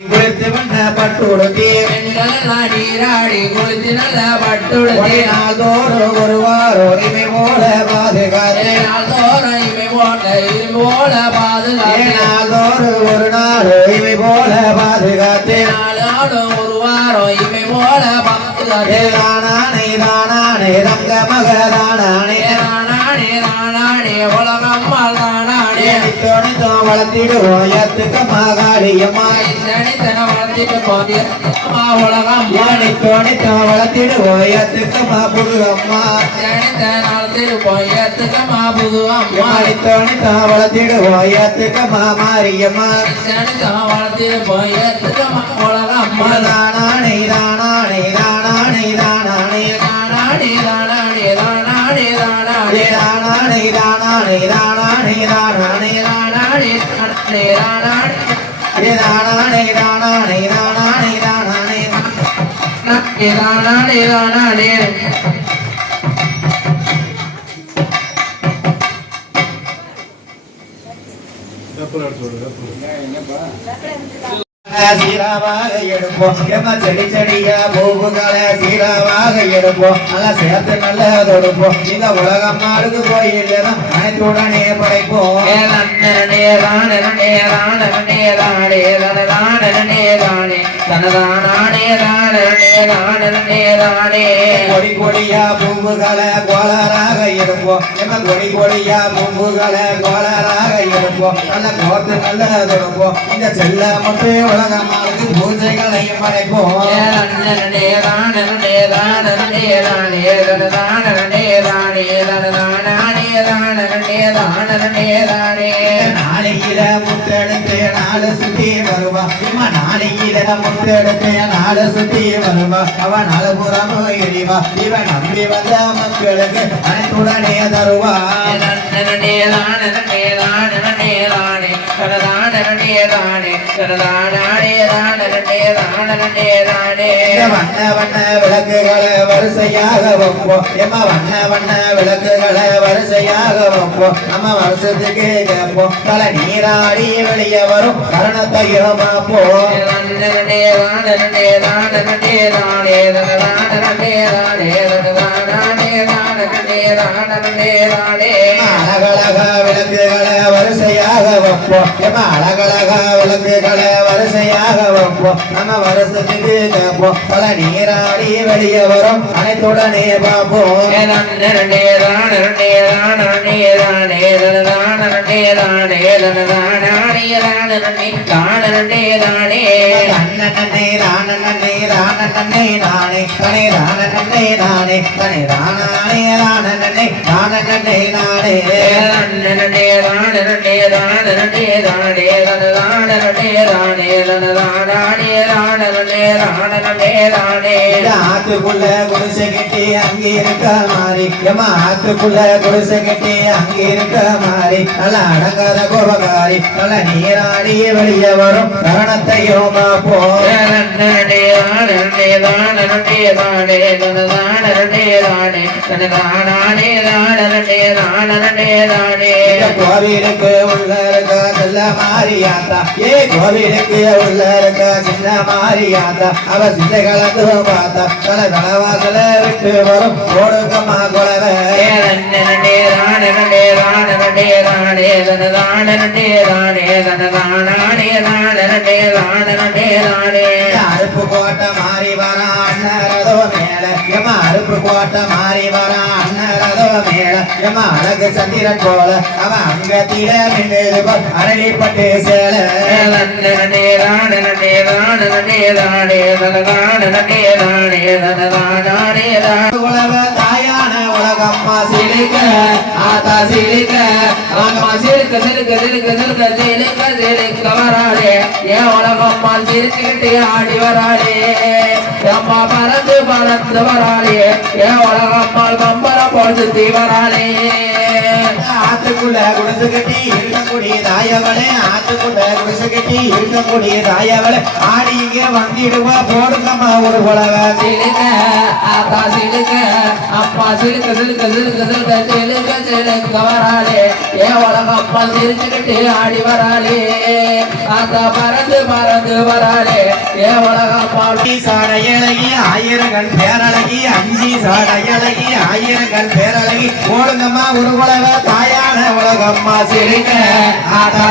ಕುಳಿತು ಬಣ್ಣ ಪಟ್ಟುಡುತ್ತಿ ಬೆಂಡಲ ನೀರಾಡಿ ಕುಳಿತಿನಲ್ಲ ಪಟ್ಟುಡುತ್ತಿ ನಾದೋರು ಗುರುವಾರು ಇಮೆ ಮೋಳ ಬಾಧಗಾರೆ ನಾದೋರ ಇಮೆ ಮೋಳ ಮೋಳ ಬಾಧಗಾರೆ ನಾದೋರು ಗುರುನಾರು ಇಮೆ ಮೋಳ ಬಾಧಗಾತೆ ನಾಡೋರು ಗುರುವಾರು ಇಮೆ ಮೋಳ ಬಾಧಗಾರೆ ರಾಣಾಣಿ ರಾಣಾಣಿ ರಂಗ ಮಗ ರಾಣಾಣಿ ರಾಣಾಣಿ ರಾಣಾಣಿ ಒಳಗಮ್ಮ ರಾಣಾಣಿ ನಿತ್ತೋಣಿತೋ ಬಳತಿಡುವ ಎತ್ತಕ ಮಗಾಳಿಯಮ್ಮ தனித்தன வளர்த்திட்டு போதிய உலகம் நித்தோணித்தோ வளர்த்திடுவோம் ஏத்துக்க புது அம்மா தனித்தன வளர்த்திட்டு போயத்துக்கம்மா புது அம்மா நித்தோணித்தோ வளர்த்திடுவோம் ஏத்துக்க மாரியம்மா தனித்தன வளர்த்திட்டு போயத்துக்கம்மா உலகம் தானானே தானானே தானானே தானானே நானே நானே நானே நானே தானானே தானானே தானானே தானானே நானே நானே நானே தானானே சீராவாக எடுப்போம். செடி செடியா பூவுகளை சீராவாக எடுப்போம். நல்லா சேர்த்து நல்ல தொடுப்போம். இந்த உலகம் நாளுக்கு கோயில்தான் அனைத்துடனே படைப்போம். நேரான நேரான நேரான ராணே ராணே ராணே தனதானே ராணே ராணே ராணே கொடி கொடியா பூவுகளை கோளராக இருப்போம் எம்ம கொடி கொடியா பூவுகளை கோளராக இருப்போம் நல்ல கோர்த்து நல்ல தொடுப்போம் இந்த செல்ல மட்டும் உலகம் நாளுக்கு பூஜைகளையும் படைப்போம் நன்னே ராணே ராணே ராணே ராணே ராணே ராணே ராணே நாளையில முத்தெடுத்து நாலு சுத்தி வருவா. இம்மா நாளையில முத்தெடுத்து நாலு சுத்தி வருவா. அவன் எரிவா இவன் நம்பி வந்த மக்களுக்கு அனைத்துடனே தருவா நேரான. ராணே ராணே வண்ண வண்ண விளக்குகளை வரிசையாக வைப்போம் எம்ம வண்ண வண்ண விளக்குகளை வரிசையாக வைப்போம் நம்ம வருஷத்துக்கு கேட்போம் பல நீராடி வெளியே வரும் கரணத்தை இருமாப்போம் தானே தானே தானே தானே தானே தானே அழகழகா விளக்குகளை வரிசையாக வைப்போம் எம்ம அழகழகா விளக்குகளை வரிசையாக வைப்போம் நம்ம வருஷத்துக்கு கேட்போம் பல நீராடி வெளியே வரும். அனைத்துடனே பார்ப்போம் தன்னே ரானே ரானே நானே தனே ரானே நானே. தனே ரானே ரானே ரானே நானே இந்த ஆத்துக்குள்ள குடிசை கட்டி அங்கே இருக்க மாறி. எம்மா ஆத்துக்குள்ள குடிசை கட்டி அங்கே இருக்க மாறி. நல்ல அடங்காத கோபகாரி நல்ல நீராடி வெளியே வரும். ராணே ராணானே ராணனே ராணனே ராணே. கோவிலுக்கு உள்ள இருக்க செல்ல மாரியாத்தா? ஏ கோவிலுக்கு உள்ள இருக்க சின்ன மாரியாத்தா? அவ சிந்தை கலந்து பார்த்தா தன தனவாசல விட்டு வரும் ஓடுக்கம்மா குழவை. ராணனே ராணனே மாறி வர மேல. ஏமா கருப்பு கோட்டை மாறி வரா அண்ணரதோ மேல எம்மா அழகு சந்திரன் போல அவ அங்கத்தில மின்னது போல் அரளிப்பட்டு சேல நேரான நேரான நேரானே தனதான நேரானே தனதானே உழவர் சிலுக்க ஆத்தா சிலுக்க வாங்கம்மா சிலுக்க சிலுக்க சிலுக்க சிலுக்க சிலுக்க சிலுக்க வராடே ஏன் உலகம்மா சிரிச்சுக்கிட்டே ஆடி வராடே அம்மா பறந்து பறந்து வராளே. ஏன் உலகம்மாள் பம்பரம் போட்டு தீவராளே ஆத்துக்குள்ள குடிசு இருக்கக்கூடிய தாயவனே ஆத்துக்குள்ள குடிசு இருக்கக்கூடிய தாயவளே ஆடி இங்க வந்திடுவா போடுங்கம்மா ஒரு புலவை சிலுக்க ஆத்தா சிலுக்க அப்பா சிலுக்க சிலுக்க சிலுக்க சிலுக்க சிலுக்க சிலுக்க வராளே. ஏ உலகம் அப்பா சிரிச்சுக்கிட்டு ஆடி வராளே. ஆத்தா பறந்து பறந்து வராளே. ஏ உலகம் அப்பா அஞ்சு சாடை அழகி ஆயிரங்கள் பேரழகி அஞ்சு சாடை அழகி ஆயிரங்கள் பேரழகி போடுங்கம்மா ஒரு புலவை தாயான உலகம்மா சிரிக்க ஆத்தா